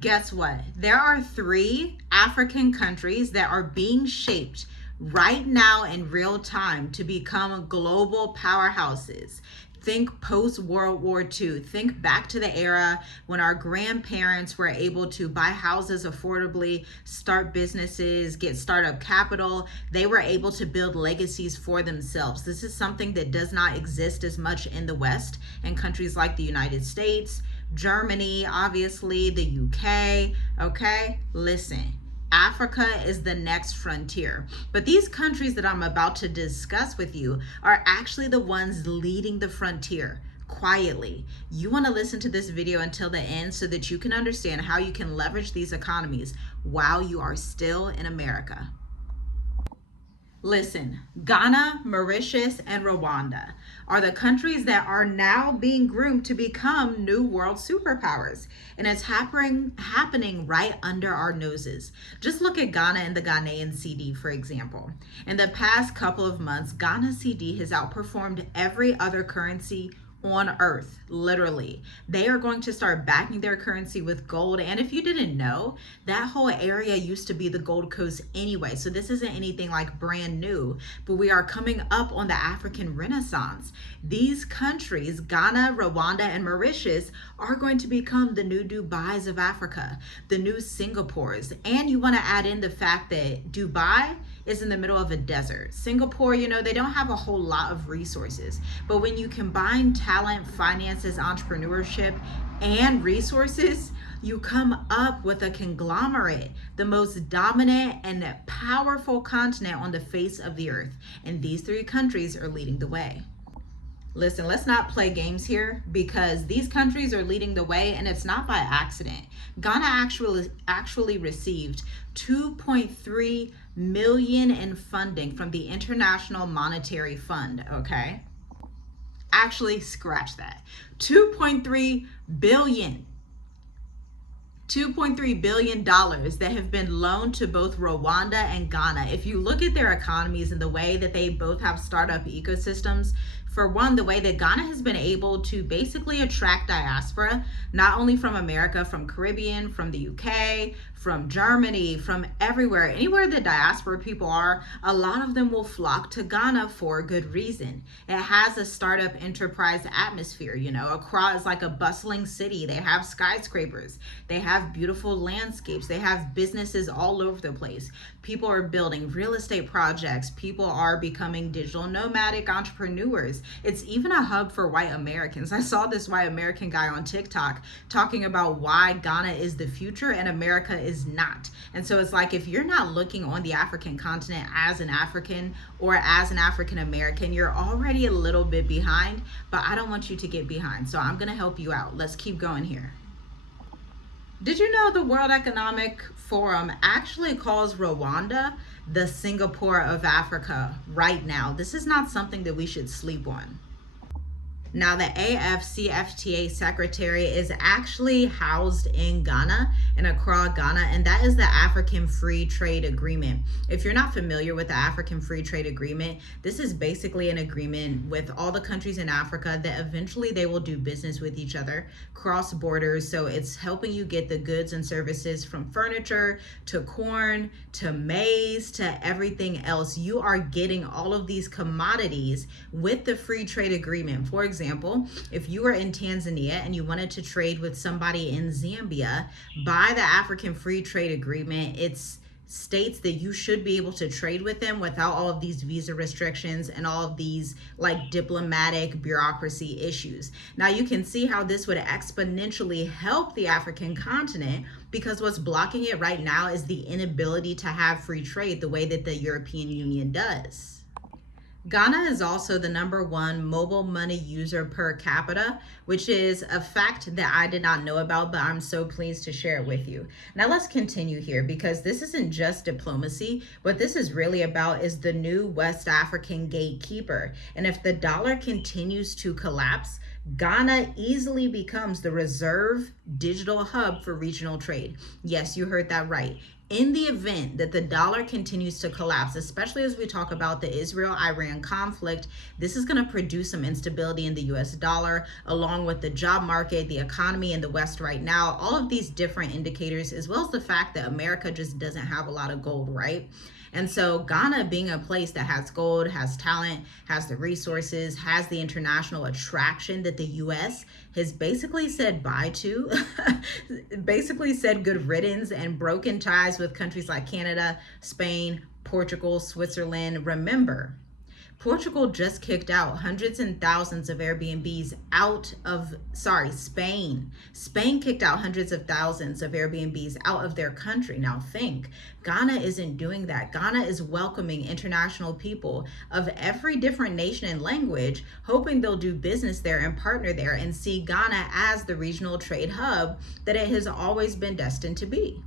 Guess what? There are 3 African countries that are being shaped right now in real time to become global powerhouses. Think post-World War II. Think back to the era when our grandparents were able to buy houses affordably, start businesses, get startup capital. They were able to build legacies for themselves. This is something that does not exist as much in the West, in countries like the United States, Germany, obviously, the UK. Okay, listen. Africa is the next frontier. But these countries that I'm about to discuss with you are actually the ones leading the frontier quietly. You want to listen to this video until the end so that you can understand how you can leverage these economies while you are still in America. Listen, Ghana, Mauritius, and Rwanda are the countries that are now being groomed to become new world superpowers. And it's happening right under our noses. Just look at Ghana and the Ghanaian CD, for example. In the past couple of months, Ghana CD has outperformed every other currency on earth, literally. They are going to start backing their currency with gold. And if you didn't know, that whole area used to be the Gold Coast anyway. So this isn't anything like brand new, but we are coming up on the African Renaissance. These countries, Ghana, Rwanda, and Mauritius, are going to become the new Dubais of Africa, the new Singapores. And you want to add in the fact that Dubai is in the middle of a desert. Singapore, they don't have a whole lot of resources. But when you combine talent, finances, entrepreneurship, and resources, you come up with a conglomerate, the most dominant and powerful continent on the face of the earth. And these 3 countries are leading the way. Listen, let's not play games here, because these countries are leading the way, and it's not by accident. Ghana actually received 2.3 million in funding from the International Monetary Fund, okay? Actually, scratch that. 2.3 billion. $2.3 billion that have been loaned to both Rwanda and Ghana. If you look at their economies and the way that they both have startup ecosystems, for one, the way that Ghana has been able to basically attract diaspora, not only from America, from Caribbean, from the UK, from Germany, from everywhere, anywhere the diaspora people are, a lot of them will flock to Ghana for a good reason. It has a startup enterprise atmosphere, across like a bustling city. They have skyscrapers. They have beautiful landscapes. They have businesses all over the place. People are building real estate projects. People are becoming digital nomadic entrepreneurs. It's even a hub for white Americans. I saw this white American guy on TikTok talking about why Ghana is the future and America is not. And so it's like, if you're not looking on the African continent as an African or as an African American, you're already a little bit behind, but I don't want you to get behind. So I'm going to help you out. Let's keep going here. Did you know the World Economic Forum actually calls Rwanda the Singapore of Africa right now? This is not something that we should sleep on. Now, the AfCFTA secretary is actually housed in Ghana, in Accra, Ghana, and that is the African Free Trade Agreement. If you're not familiar with the African Free Trade Agreement, this is basically an agreement with all the countries in Africa that eventually they will do business with each other, cross borders. So it's helping you get the goods and services from furniture to corn to maize to everything else. You are getting all of these commodities with the Free Trade Agreement. For example, if you were in Tanzania and you wanted to trade with somebody in Zambia, by the African Free Trade Agreement, it states that you should be able to trade with them without all of these visa restrictions and all of these like diplomatic bureaucracy issues. Now you can see how this would exponentially help the African continent, because what's blocking it right now is the inability to have free trade the way that the European Union does. Ghana is also the #1 mobile money user per capita, which is a fact that I did not know about, but I'm so pleased to share it with you. Now let's continue here, because this isn't just diplomacy. What this is really about is the new West African gatekeeper. And if the dollar continues to collapse, Ghana easily becomes the reserve digital hub for regional trade. Yes, you heard that right. In the event that the dollar continues to collapse, especially as we talk about the Israel-Iran conflict, this is going to produce some instability in the US dollar, along with the job market, the economy in the West right now, all of these different indicators, as well as the fact that America just doesn't have a lot of gold, right? And so Ghana, being a place that has gold, has talent, has the resources, has the international attraction that the US has basically said bye to, basically said good riddance and broken ties with countries like Canada, Spain, Portugal, Switzerland. Remember, Portugal just kicked out hundreds and thousands of Airbnbs out of, Spain. Spain kicked out hundreds of thousands of Airbnbs out of their country. Now think, Ghana isn't doing that. Ghana is welcoming international people of every different nation and language, hoping they'll do business there and partner there and see Ghana as the regional trade hub that it has always been destined to be.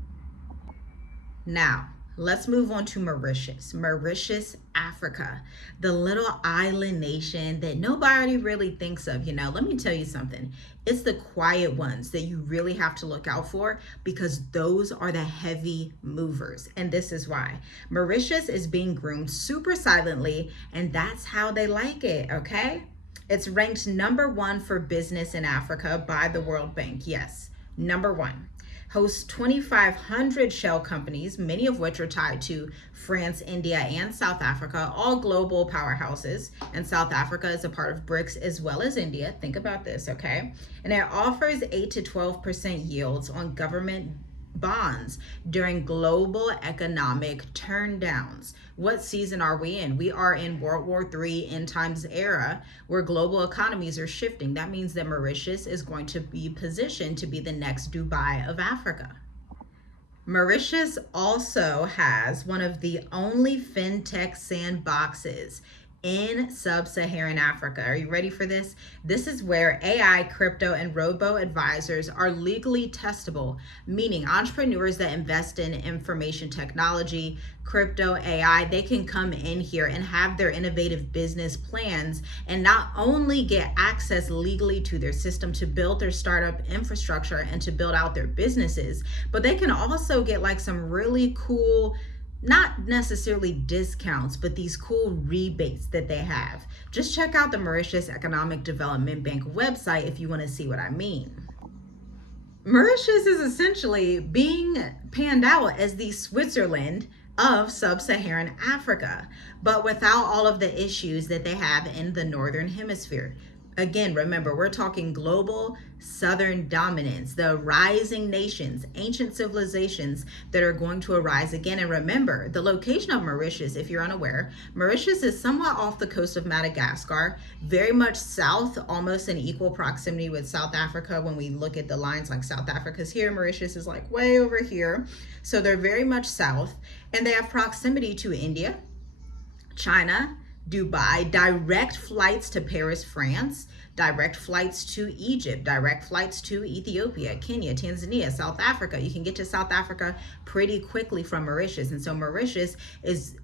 Now, let's move on to Mauritius, Africa, the little island nation that nobody really thinks of. Let me tell you something. It's the quiet ones that you really have to look out for, because those are the heavy movers. And this is why. Mauritius is being groomed super silently, and that's how they like it, okay? It's ranked #1 for business in Africa by the World Bank. Yes, #1. Hosts 2,500 shell companies, many of which are tied to France, India, and South Africa, all global powerhouses. And South Africa is a part of BRICS as well as India. Think about this, okay? And it offers 8 to 12% yields on government bonds during global economic turndowns. What season are we in? We are in World War III end times era, where global economies are shifting. That means that Mauritius is going to be positioned to be the next Dubai of Africa. Mauritius also has one of the only fintech sandboxes in sub-Saharan Africa. Are you ready for this? This is where AI, crypto, and robo-advisors are legally testable, meaning entrepreneurs that invest in information technology, crypto, AI, they can come in here and have their innovative business plans and not only get access legally to their system to build their startup infrastructure and to build out their businesses, but they can also get like some really cool, not necessarily discounts, but these cool rebates that they have. Just check out the Mauritius Economic Development Bank website if you want to see what I mean. Mauritius is essentially being panned out as the Switzerland of sub-Saharan Africa, but without all of the issues that they have in the Northern Hemisphere. Again, remember, we're talking global Southern dominance, the rising nations, ancient civilizations that are going to arise again. And remember, the location of Mauritius, if you're unaware, Mauritius is somewhat off the coast of Madagascar, very much south, almost in equal proximity with South Africa. When we look at the lines, like South Africa's here, Mauritius is like way over here. So they're very much south, and they have proximity to India, China, Dubai, direct flights to Paris, France, direct flights to Egypt, direct flights to Ethiopia, Kenya, Tanzania, South Africa. You can get to South Africa pretty quickly from Mauritius. And so Mauritius is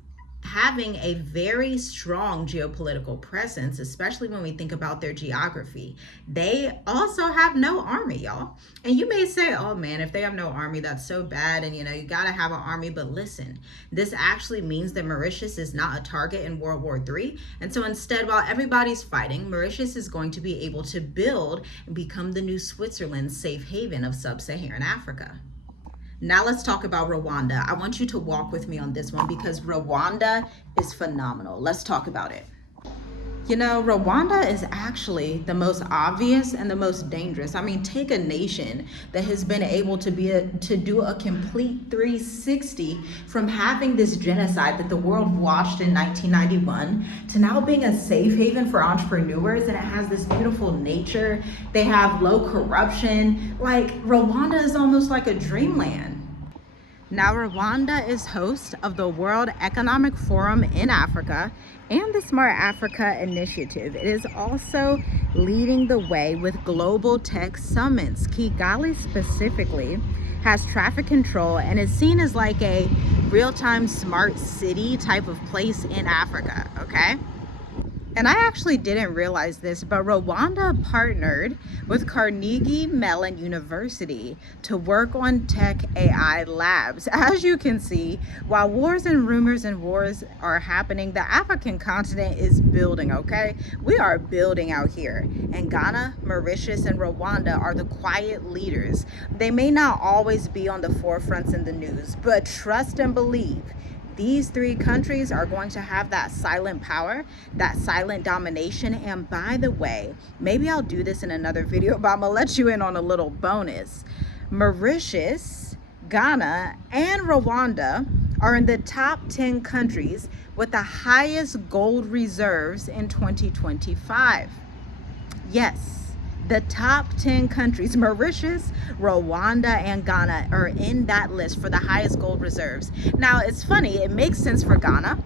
having a very strong geopolitical presence, especially when we think about their geography. They also have no army, y'all. And you may say, oh man, if they have no army, that's so bad. And you gotta have an army. But listen, this actually means that Mauritius is not a target in World War III. And so instead, while everybody's fighting, Mauritius is going to be able to build and become the new Switzerland, safe haven of sub-Saharan Africa. Now let's talk about Rwanda. I want you to walk with me on this one because Rwanda is phenomenal. Let's talk about it. Rwanda is actually the most obvious and the most dangerous. I mean, take a nation that has been able to do a complete 360 from having this genocide that the world watched in 1991 to now being a safe haven for entrepreneurs, and it has this beautiful nature. They have low corruption. Like, Rwanda is almost like a dreamland. Now, Rwanda is host of the World Economic Forum in Africa and the Smart Africa Initiative. It is also leading the way with global tech summits. Kigali specifically has traffic control and is seen as like a real-time smart city type of place in Africa, okay? And I actually didn't realize this, but Rwanda partnered with Carnegie Mellon University to work on tech AI labs. As you can see, while wars and rumors and wars are happening, the African continent is building, okay? We are building out here. And Ghana, Mauritius, and Rwanda are the quiet leaders. They may not always be on the forefronts in the news, but trust and believe, these three countries are going to have that silent power, that silent domination. And by the way, maybe I'll do this in another video, but I'm gonna let you in on a little bonus. Mauritius, Ghana, and Rwanda are in the top 10 countries with the highest gold reserves in 2025. Yes. The top 10 countries, Mauritius, Rwanda, and Ghana, are in that list for the highest gold reserves. Now, it's funny, it makes sense for Ghana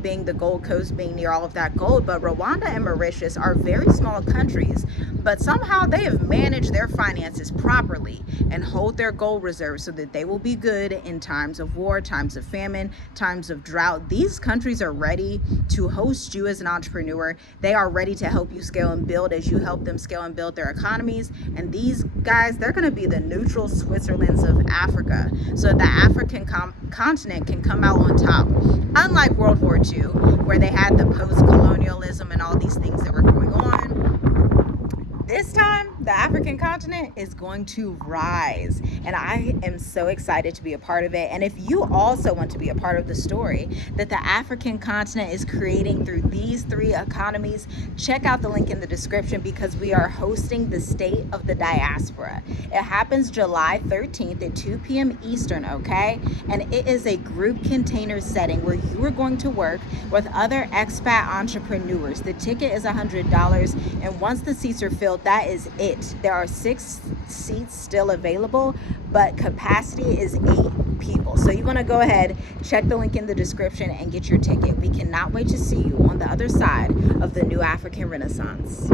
being the Gold Coast, being near all of that gold, but Rwanda and Mauritius are very small countries, but somehow they have managed their finances properly and hold their gold reserves so that they will be good in times of war, times of famine, times of drought. These countries are ready to host you as an entrepreneur. They are ready to help you scale and build as you help them scale and build their economies. And these guys, they're going to be the neutral Switzerlands of Africa, so the African continent can come out on top. Unlike World War II, where they had the post-colonialism and all these things that were going on, this time the African continent is going to rise, and I am so excited to be a part of it. And if you also want to be a part of the story that the African continent is creating through these three economies, check out the link in the description, because we are hosting the State of the Diaspora. It happens July 13th at 2 p.m. Eastern, okay? And it is a group container setting where you are going to work with other expat entrepreneurs. The ticket is $100, and once the seats are filled, that is it. There are 6 seats still available, but capacity is 8 people. So you want to go ahead, check the link in the description, and get your ticket. We cannot wait to see you on the other side of the new African Renaissance.